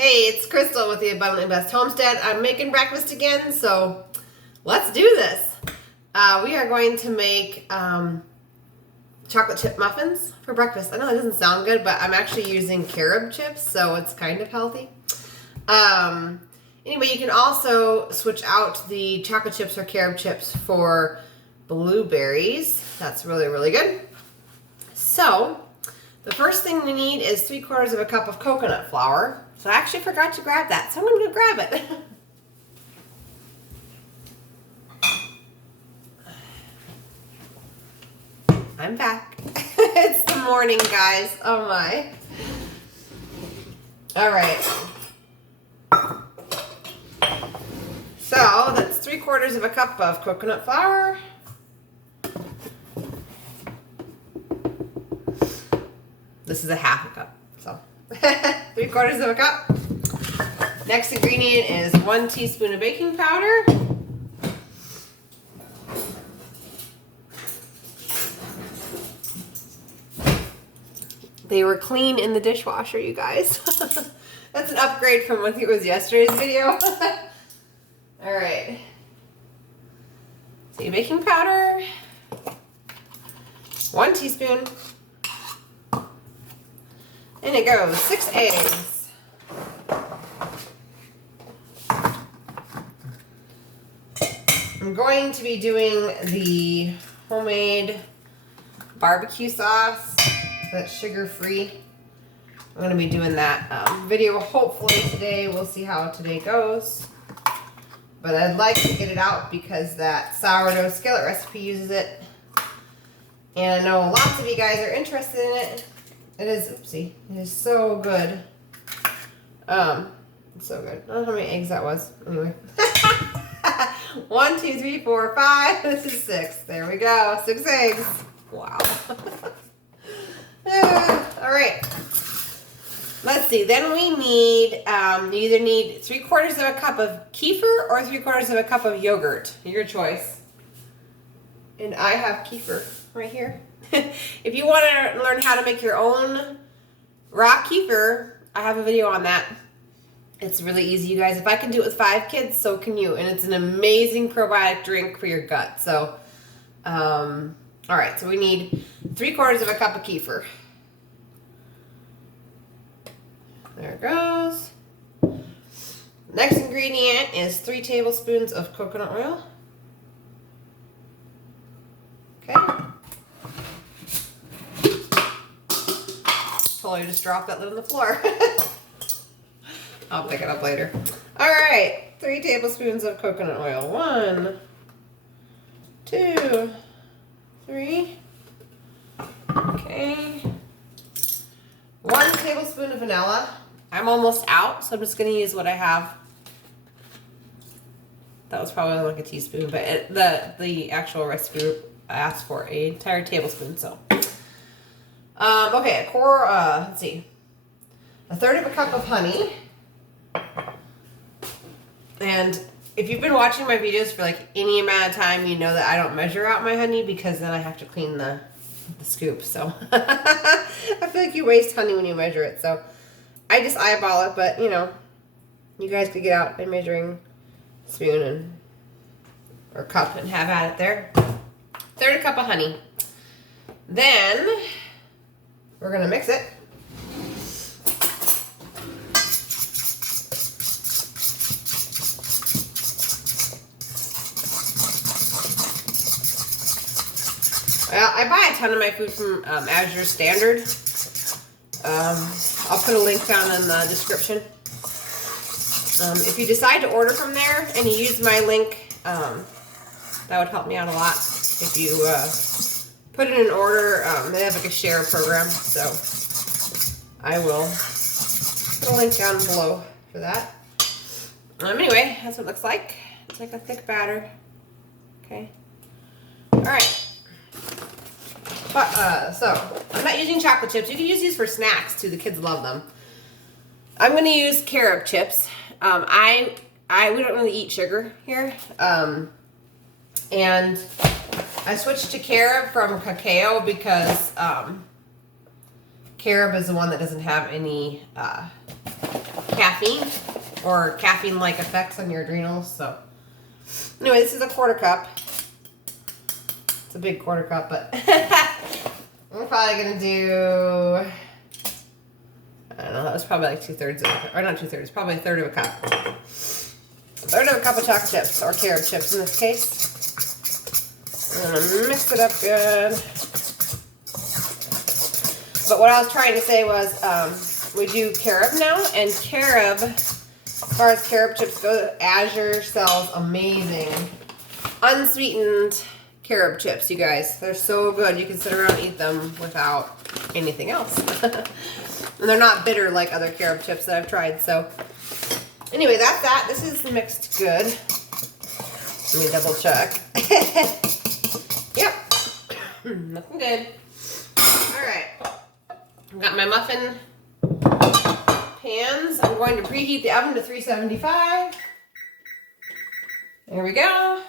Hey, it's Crystal with the Abundantly Blessed Homestead. I'm making breakfast again, so let's do this. We are going to make chocolate chip muffins for breakfast. I know it doesn't sound good, but I'm actually using carob chips, so it's kind of healthy. Anyway, you can also switch out the chocolate chips or carob chips for blueberries. That's really, really good. So, the first thing we need is 3/4 cup of coconut flour. So I actually forgot to grab that, so I'm going to go grab it. I'm back. It's the morning, guys. Oh my. All right. So that's 3/4 cup of coconut flour. This is a half a cup, so 3/4 cup. Next ingredient is 1 teaspoon of baking powder. They were clean in the dishwasher, you guys. That's an upgrade from what it was yesterday's video. All right. So baking powder, 1 teaspoon. And it goes 6 eggs. I'm going to be doing the homemade barbecue sauce that's sugar-free. I'm going to be doing that video hopefully today. We'll see how today goes. But I'd like to get it out because that sourdough skillet recipe uses it. And I know lots of you guys are interested in it. It is, oopsie, it is so good. It's so good. I don't know how many eggs that was. Anyway. 1, 2, 3, 4, 5. This is 6. There we go. 6 eggs. Wow. All right. Let's see. Then we need, you either need 3/4 cup of kefir or 3/4 cup of yogurt. Your choice. And I have kefir right here. If you want to learn how to make your own raw kefir, I have a video on that. It's really easy, you guys. If I can do it with 5 kids, so can you. And it's an amazing probiotic drink for your gut. So, all right. So we need 3/4 cup of kefir. There it goes. Next ingredient is 3 tablespoons of coconut oil. Okay. Totally just dropped that lid on the floor. I'll pick it up later. All right, 3 tablespoons of coconut oil. 1, 2, 3. Okay. 1 tablespoon of vanilla. I'm almost out, so I'm just going to use what I have. That was probably like a teaspoon, but the actual recipe asked for an entire tablespoon, so. Okay, let's see. 1/3 cup of honey. And if you've been watching my videos for like any amount of time, you know that I don't measure out my honey because then I have to clean the scoop. So I feel like you waste honey when you measure it. So I just eyeball it, but you know, you guys could get out a measuring spoon or cup and have at it there. 1/3 cup of honey. Then we're gonna mix it. Well, I buy a ton of my food from Azure Standard. I'll put a link down in the description. If you decide to order from there and you use my link, that would help me out a lot. If you put in an order, they have like a share program, so I will put a link down below for that. Anyway, that's what it looks like. It's like a thick batter. Okay. All right. But, so, I'm not using chocolate chips. You can use these for snacks, too. The kids love them. I'm going to use carob chips. We don't really eat sugar here. And I switched to carob from cacao because carob is the one that doesn't have any caffeine or caffeine-like effects on your adrenals. So anyway, this is a 1/4 cup. It's a big 1/4 cup, but I'm probably gonna do, I don't know, that was probably like 2/3 of it, or not 2/3, probably 1/3 of a cup. 1/3 of a cup of chocolate chips, or carob chips in this case. I'm gonna mix it up good. But what I was trying to say was, we do carob now, and carob, as far as carob chips go, Azure sells amazing unsweetened carob chips, you guys. They're so good. You can sit around and eat them without anything else. And they're not bitter like other carob chips that I've tried. So anyway, that's that. This is mixed good. Let me double check. Yep. Looking good. All right. I've got my muffin pans. I'm going to preheat the oven to 375. There we go.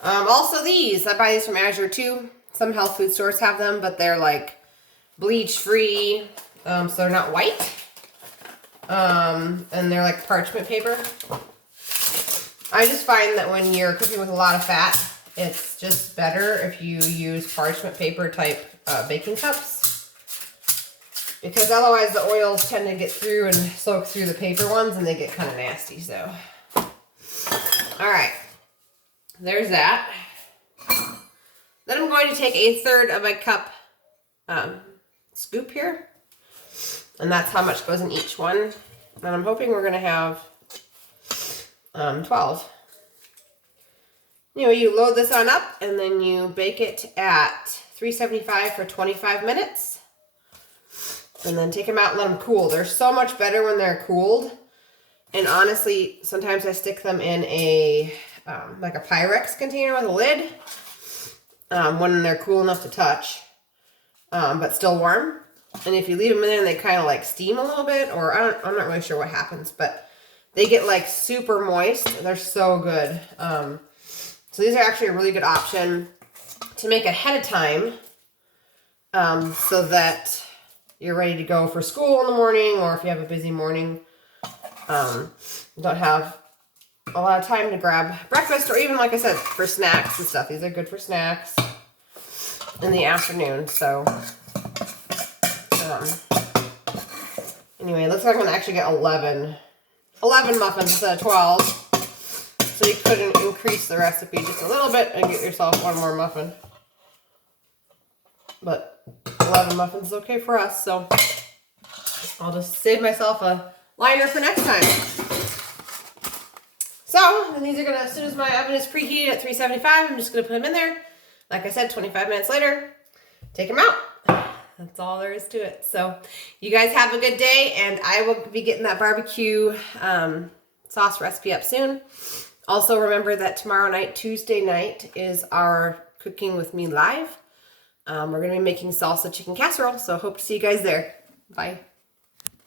Also these, I buy these from Azure too. Some health food stores have them, but they're like bleach free, so they're not white. And they're like parchment paper. I just find that when you're cooking with a lot of fat, it's just better if you use parchment paper type baking cups. Because otherwise the oils tend to get through and soak through the paper ones and they get kind of nasty, so. All right, there's that. Then I'm going to take 1/3 of a cup scoop here. And that's how much goes in each one. And I'm hoping we're gonna have 12. Anyway, you load this on up and then you bake it at 375 for 25 minutes. And then take them out and let them cool. They're so much better when they're cooled. And honestly, sometimes I stick them in a, like a Pyrex container with a lid. When they're cool enough to touch, but still warm. And if you leave them in there, they kind of like steam a little bit, or I'm not really sure what happens, but they get like super moist. They're so good. So these are actually a really good option to make ahead of time, so that you're ready to go for school in the morning, or if you have a busy morning, don't have a lot of time to grab breakfast, or even, like I said, for snacks and stuff. These are good for snacks in the afternoon. So anyway, it looks like I'm gonna actually get 11 muffins instead of 12. So you could increase the recipe just a little bit and get yourself one more muffin. But 11 muffins is okay for us, so I'll just save myself a liner for next time. So, and these are gonna, as soon as my oven is preheated at 375, I'm just gonna put them in there. Like I said, 25 minutes later, take them out. That's all there is to it. So, you guys have a good day, and I will be getting that barbecue sauce recipe up soon. Also, remember that tomorrow night, Tuesday night, is our Cooking With Me Live. We're gonna be making salsa chicken casserole, so hope to see you guys there. Bye.